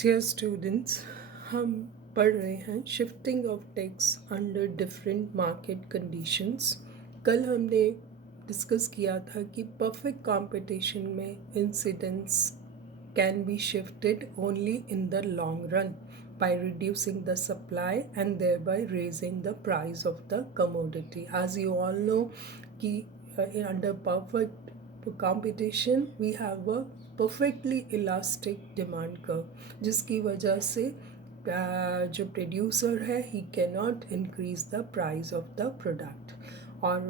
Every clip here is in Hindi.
Dear students, हम पढ़ रहे हैं shifting of tax under different market conditions. कल हमने डिस्कस किया था कि परफेक्ट कंपटीशन में incidence can be shifted only in the long run by reducing the supply and thereby raising the price of the commodity. As you all know कि under perfect competition we have a perfectly elastic demand curve जिसकी वजह से जो प्रोड्यूसर है he cannot increase the price of the product. और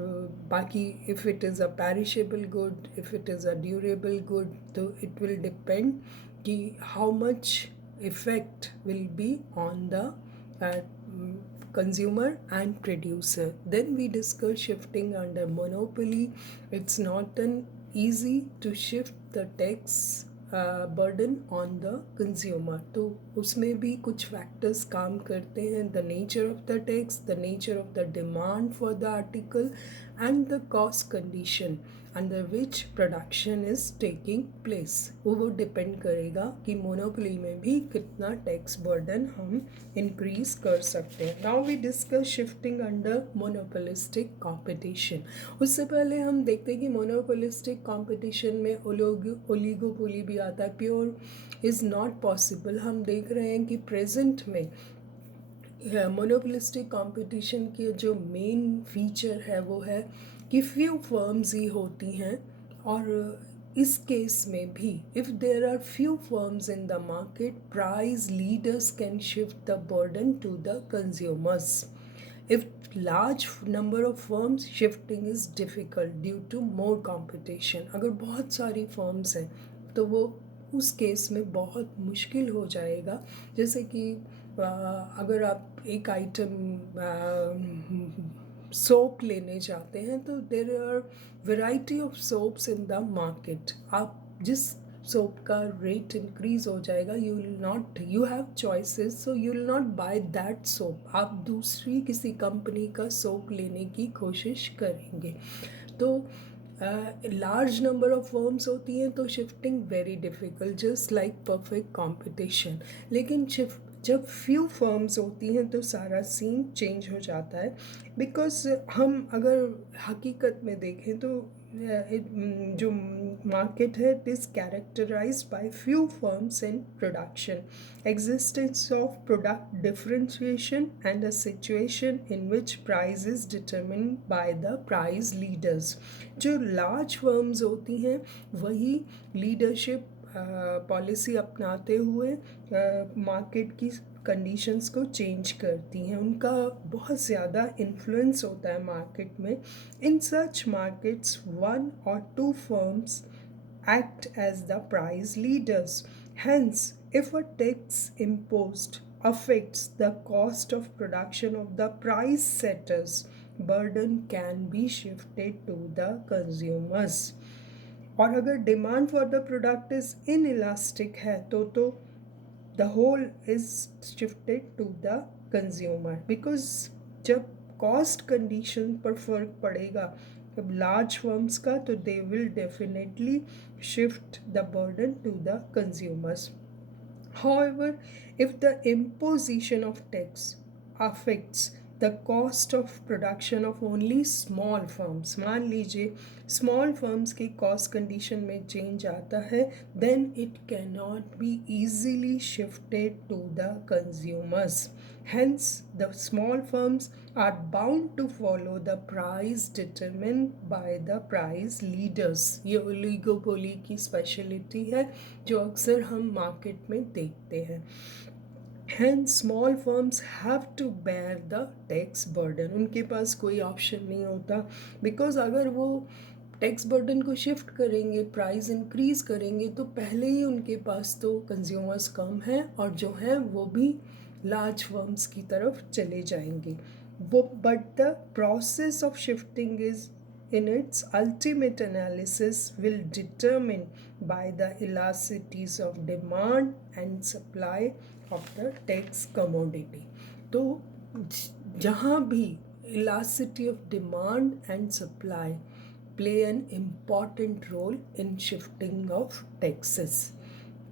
बाकी if it is a perishable good, if it is a durable good, तो इट विल डिपेंड कि how much effect will be on the consumer and producer. Then we discuss shifting under monopoly. It's not an easy to shift the tax burden on the consumer. तो उसमें भी कुछ factors काम करते हैं, the nature of the tax, the nature of the demand for the article and the cost condition under which production is taking place. वो डिपेंड करेगा कि मोनोपोली में भी कितना टैक्स बर्डन हम इंक्रीज कर सकते हैं. Now we discuss shifting under monopolistic competition. उससे पहले हम देखते हैं कि मोनोपोलिस्टिक कंपटीशन में ओलिगोपोली भी आता है. Pure is not possible. हम देख रहे हैं कि प्रेजेंट में मोनोपोलिस्टिक कंपटीशन के जो मेन फीचर है वो है कि फ्यू फर्म्स ही होती हैं. और इस केस में भी if there are few firms in the market, price leaders can shift the burden to the consumers. If large number of firms, shifting is difficult due to more competition. अगर बहुत सारी firms हैं तो वो उस केस में बहुत मुश्किल हो जाएगा. जैसे कि अगर आप एक आइटम सोप लेने जाते हैं तो there are variety of soaps in the market. आप जिस सोप का रेट इंक्रीज हो जाएगा, you have choices, so you will not buy that soap. आप दूसरी किसी कंपनी का सोप लेने की कोशिश करेंगे. तो लार्ज नंबर ऑफ फर्म्स होती हैं तो shifting very difficult, just like perfect competition. लेकिन जब फ्यू फर्म्स होती हैं तो सारा सीन चेंज हो जाता है. बिकॉज हम अगर हकीकत में देखें तो जो मार्केट है it is characterise by few firms in production, existence of product differentiation and a situation in which price is determined by the price leaders. जो लार्ज फर्म्स होती हैं वही लीडरशिप पॉलिसी अपनाते हुए मार्केट की कंडीशंस को चेंज करती हैं. उनका बहुत ज़्यादा इन्फ्लुएंस होता है मार्केट में. इन सच मार्केट्स वन और two firms act as the price leaders. Hence, if a tax imposed affects the cost of production of the price setters, burden can be shifted to the consumers. और अगर demand for the product is inelastic है तो the whole is shifted to the consumer. Because जब कॉस्ट कंडीशन पर फर्क पड़ेगा जब लार्ज फर्म्स का, तो they will definitely shift the burden to the consumers. However, if the imposition of tax affects the cost of production of only small firms, मान लीजिए small firms की cost condition में change आता है, then it cannot be easily shifted to the consumers. Hence, the small firms are bound to follow the price determined by the price leaders. ये ओलिगोपोली की स्पेशलिटी है जो अक्सर हम मार्केट में देखते हैं. Hence, small firms have to bear the tax burden. उनके पास कोई ऑप्शन नहीं होता. बिकॉज अगर वो टैक्स बर्डन को शिफ्ट करेंगे, प्राइस इंक्रीज करेंगे, तो पहले ही उनके पास तो कंज्यूमर्स कम हैं और जो हैं वो भी लार्ज फर्म्स की तरफ चले जाएंगे. वो but the process of shifting is in its ultimate analysis will determine by the elasticities of demand and supply of the tax commodity. तो जहाँ भी elasticity of demand and supply play an important role in shifting of taxes.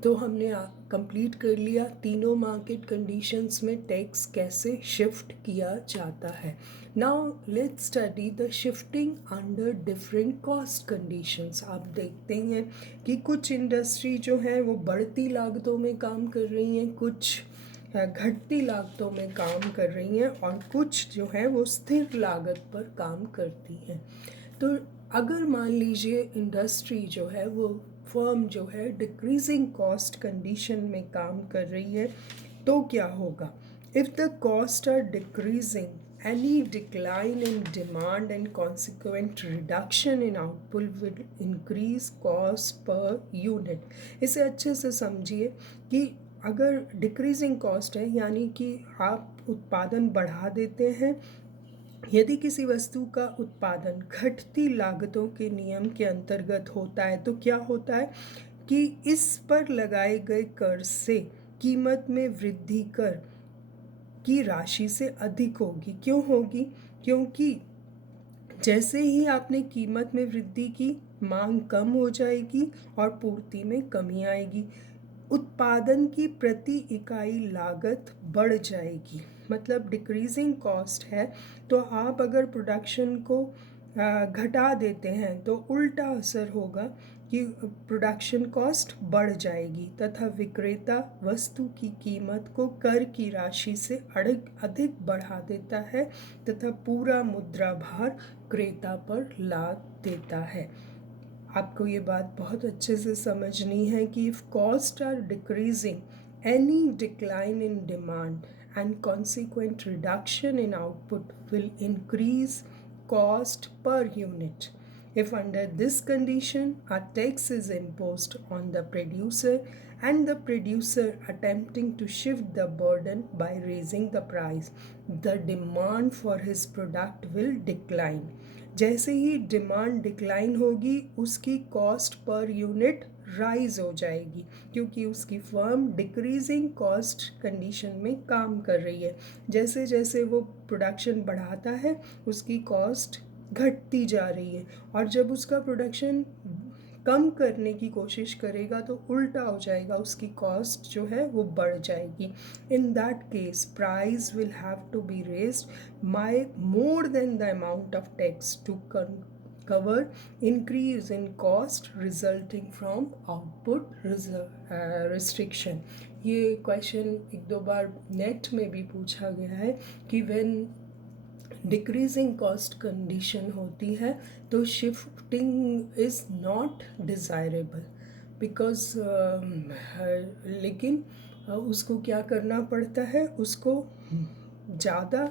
तो हमने कंप्लीट कर लिया तीनों मार्केट कंडीशंस में टैक्स कैसे शिफ्ट किया जाता है. Now let's study the shifting under different cost conditions. आप देखते हैं कि कुछ इंडस्ट्री जो है वो बढ़ती लागतों में काम कर रही हैं, कुछ घटती लागतों में काम कर रही हैं, और कुछ जो है वो स्थिर लागत पर काम करती हैं. तो अगर मान लीजिए इंडस्ट्री जो है वो फर्म जो है डिक्रीजिंग कॉस्ट कंडीशन में काम कर रही है, तो क्या होगा? If the cost are decreasing, any decline in demand and consequent reduction in output will increase cost per unit. इसे अच्छे से समझिए कि अगर डिक्रीजिंग कॉस्ट है यानी कि आप उत्पादन बढ़ा देते हैं, यदि किसी वस्तु का उत्पादन घटती लागतों के नियम के अंतर्गत होता है, तो क्या होता है कि इस पर लगाए गए कर से कीमत में वृद्धि कर की राशि से अधिक होगी. क्यों होगी? क्योंकि जैसे ही आपने कीमत में वृद्धि की, मांग कम हो जाएगी और पूर्ति में कमी आएगी. उत्पादन की प्रति इकाई लागत बढ़ जाएगी. मतलब डिक्रीजिंग कॉस्ट है, तो आप अगर प्रोडक्शन को घटा देते हैं तो उल्टा असर होगा कि प्रोडक्शन कॉस्ट बढ़ जाएगी तथा विक्रेता वस्तु की कीमत को कर की राशि से अधिक बढ़ा देता है तथा पूरा मुद्रा भार क्रेता पर लाद देता है. आपको ये बात बहुत अच्छे से समझनी है कि if cost are decreasing, any decline in demand and consequent reduction in output will increase cost per unit. If under this condition a tax is imposed on the producer and the producer attempting to shift the burden by raising the price, the demand for his product will decline. जैसे ही डिमांड डिक्लाइन होगी, उसकी कॉस्ट पर यूनिट राइज हो जाएगी, क्योंकि उसकी फर्म डिक्रीजिंग कॉस्ट कंडीशन में काम कर रही है. जैसे जैसे वो प्रोडक्शन बढ़ाता है, उसकी कॉस्ट घटती जा रही है, और जब उसका प्रोडक्शन कम करने की कोशिश करेगा तो उल्टा हो जाएगा, उसकी कॉस्ट जो है वो बढ़ जाएगी. In that case price will have to be raised by more than the amount of tax to cover increase in cost resulting from output restriction. ये क्वेश्चन एक दो बार नेट में भी पूछा गया है कि व्हेन डिक्रीजिंग कॉस्ट कंडीशन होती है तो shifting is not desirable because लेकिन उसको क्या करना पड़ता है, उसको ज़्यादा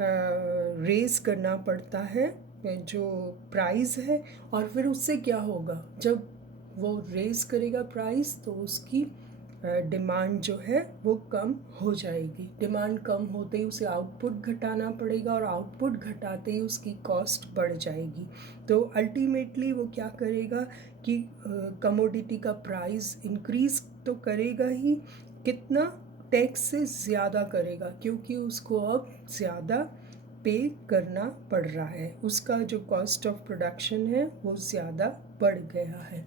रेज़ करना पड़ता है जो प्राइस है, और फिर उससे क्या होगा, जब वो रेज़ करेगा प्राइस तो उसकी डिमांड जो है वो कम हो जाएगी. डिमांड कम होते ही उसे आउटपुट घटाना पड़ेगा, और आउटपुट घटाते ही उसकी कॉस्ट बढ़ जाएगी. तो अल्टीमेटली वो क्या करेगा कि कमोडिटी का प्राइस इंक्रीज़ तो करेगा ही, कितना? टैक्स से ज़्यादा करेगा, क्योंकि उसको अब ज़्यादा पे करना पड़ रहा है, उसका जो कॉस्ट ऑफ प्रोडक्शन है वो ज़्यादा बढ़ गया है.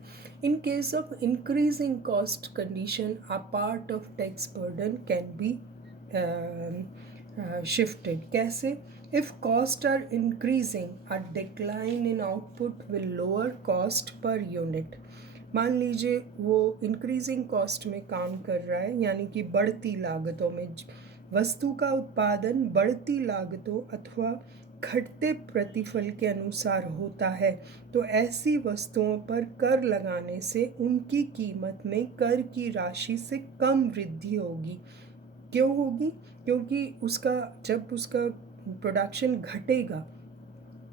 In case of increasing cost condition, a part of tax burden can be shifted. कैसे? If costs are increasing, a decline in output will lower cost per unit. मान लीजिए वो इंक्रीजिंग कॉस्ट में काम कर रहा है, यानी कि बढ़ती लागतों में, वस्तु का उत्पादन बढ़ती लागतों अथवा घटते प्रतिफल के अनुसार होता है, तो ऐसी वस्तुओं पर कर लगाने से उनकी कीमत में कर की राशि से कम वृद्धि होगी. क्यों होगी? क्योंकि जब उसका प्रोडक्शन घटेगा,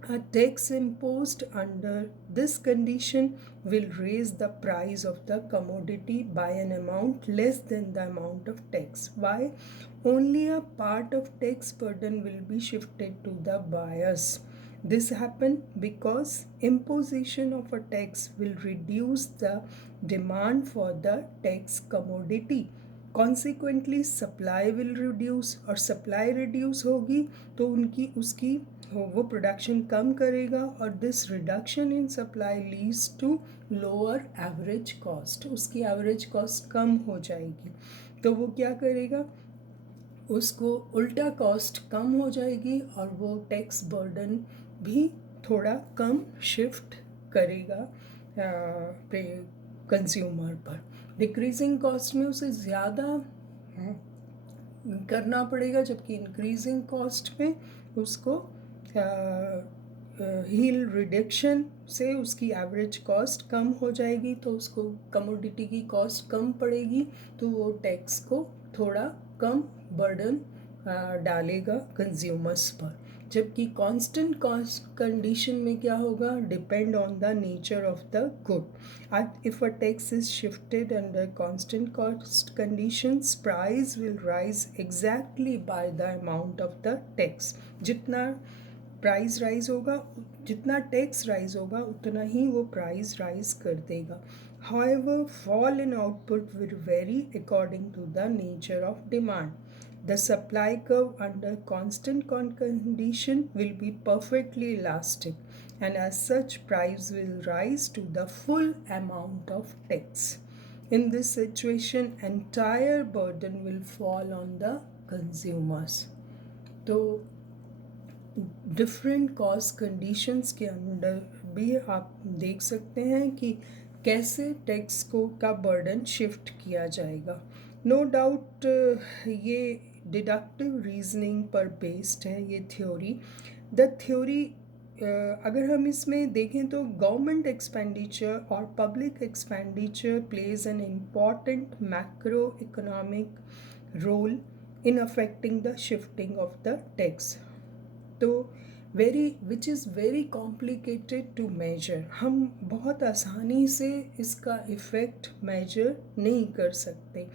a tax imposed under this condition will raise the price of the commodity by an amount less than the amount of tax. Why? Only a part of tax burden will be shifted to the buyers. This happens because imposition of a tax will reduce the demand for the tax commodity. Consequently supply will reduce, और सप्लाई रिड्यूस होगी तो उसकी वो प्रोडक्शन कम करेगा, और this reduction in supply leads to lower average cost, उसकी एवरेज कॉस्ट कम हो जाएगी। तो वो क्या करेगा, उसको उल्टा कॉस्ट कम हो जाएगी और वो टैक्स बर्डन भी थोड़ा कम शिफ्ट करेगा कंज्यूमर पर। डिक्रीजिंग कॉस्ट में उसे ज़्यादा करना पड़ेगा, जबकि इंक्रीजिंग कॉस्ट में उसको हील रिडक्शन से उसकी एवरेज कॉस्ट कम हो जाएगी, तो उसको कमोडिटी की कॉस्ट कम पड़ेगी, तो वो टैक्स को थोड़ा कम बर्डन डालेगा कंज्यूमर्स पर। जबकि कांस्टेंट कॉस्ट कंडीशन में क्या होगा, depend on the nature of the good. If a tax is shifted under constant cost conditions, price will rise exactly by the amount of the tax. जितना प्राइस राइज होगा, जितना टैक्स राइज होगा, उतना ही वो प्राइस राइज कर देगा। However, fall in output will vary according to the nature of demand. The supply curve under constant condition will be perfectly elastic, and as such, price will rise to the full amount of tax. In this situation, entire burden will fall on the consumers. तो डिफरेंट कॉस्ट कंडीशंस के अंदर भी आप देख सकते हैं कि कैसे टैक्स का बर्डन शिफ्ट किया जाएगा। नो डाउट ये डिडक्टिव रीजनिंग पर बेस्ड है ये थ्योरी। द थ्योरी अगर हम इसमें देखें तो गवर्नमेंट एक्सपेंडिचर और public expenditure plays an important macro economic role in affecting the shifting of the tax. तो which is very complicated to measure. हम बहुत आसानी से इसका इफ़ेक्ट मेजर नहीं कर सकते,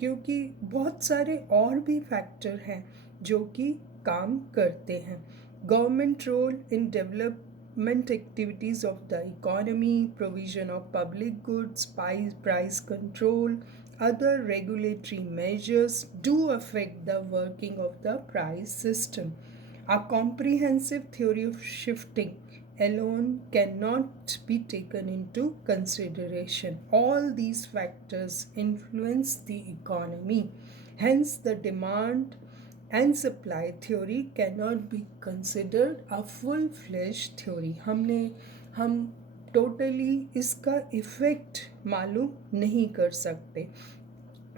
क्योंकि बहुत सारे और भी फैक्टर हैं जो कि काम करते हैं। Government role in development activities of the economy, provision of public goods, price control, other regulatory measures do affect the working of the price system. A comprehensive theory of shifting alone cannot be taken into consideration. All these factors influence the economy. Hence, the demand and supply theory cannot be considered a full-fledged theory. हम टोटली इसका इफ़ेक्ट मालूम नहीं कर सकते।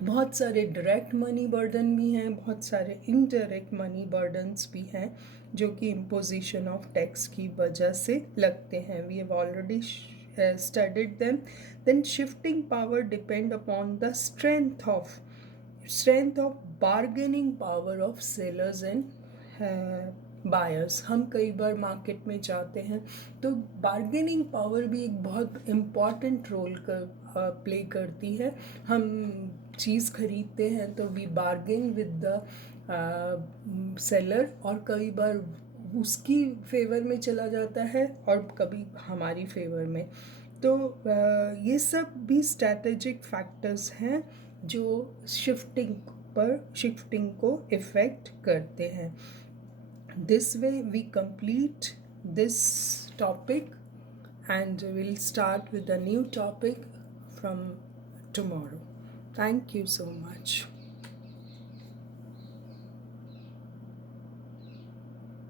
बहुत सारे डायरेक्ट मनी बर्डन भी हैं, बहुत सारे इनडायरेक्ट मनी बर्डन्स भी हैं जो कि इम्पोजिशन ऑफ टैक्स की वजह से लगते हैं। We have already studied them. Then shifting power depend upon the strength of bargaining power of sellers and buyers. हम कई बार मार्केट में जाते हैं तो बार्गेनिंग पावर भी एक बहुत इम्पॉर्टेंट रोल प्ले करती है। हम चीज़ खरीदते हैं तो we bargain with the seller, और कई बार उसकी फेवर में चला जाता है और कभी हमारी फेवर में। तो ये सब भी स्ट्रैटेजिक फैक्टर्स हैं जो शिफ्टिंग को इफ़ेक्ट करते हैं। This way we complete this topic and we'll start with a new topic from tomorrow. Thank you so much.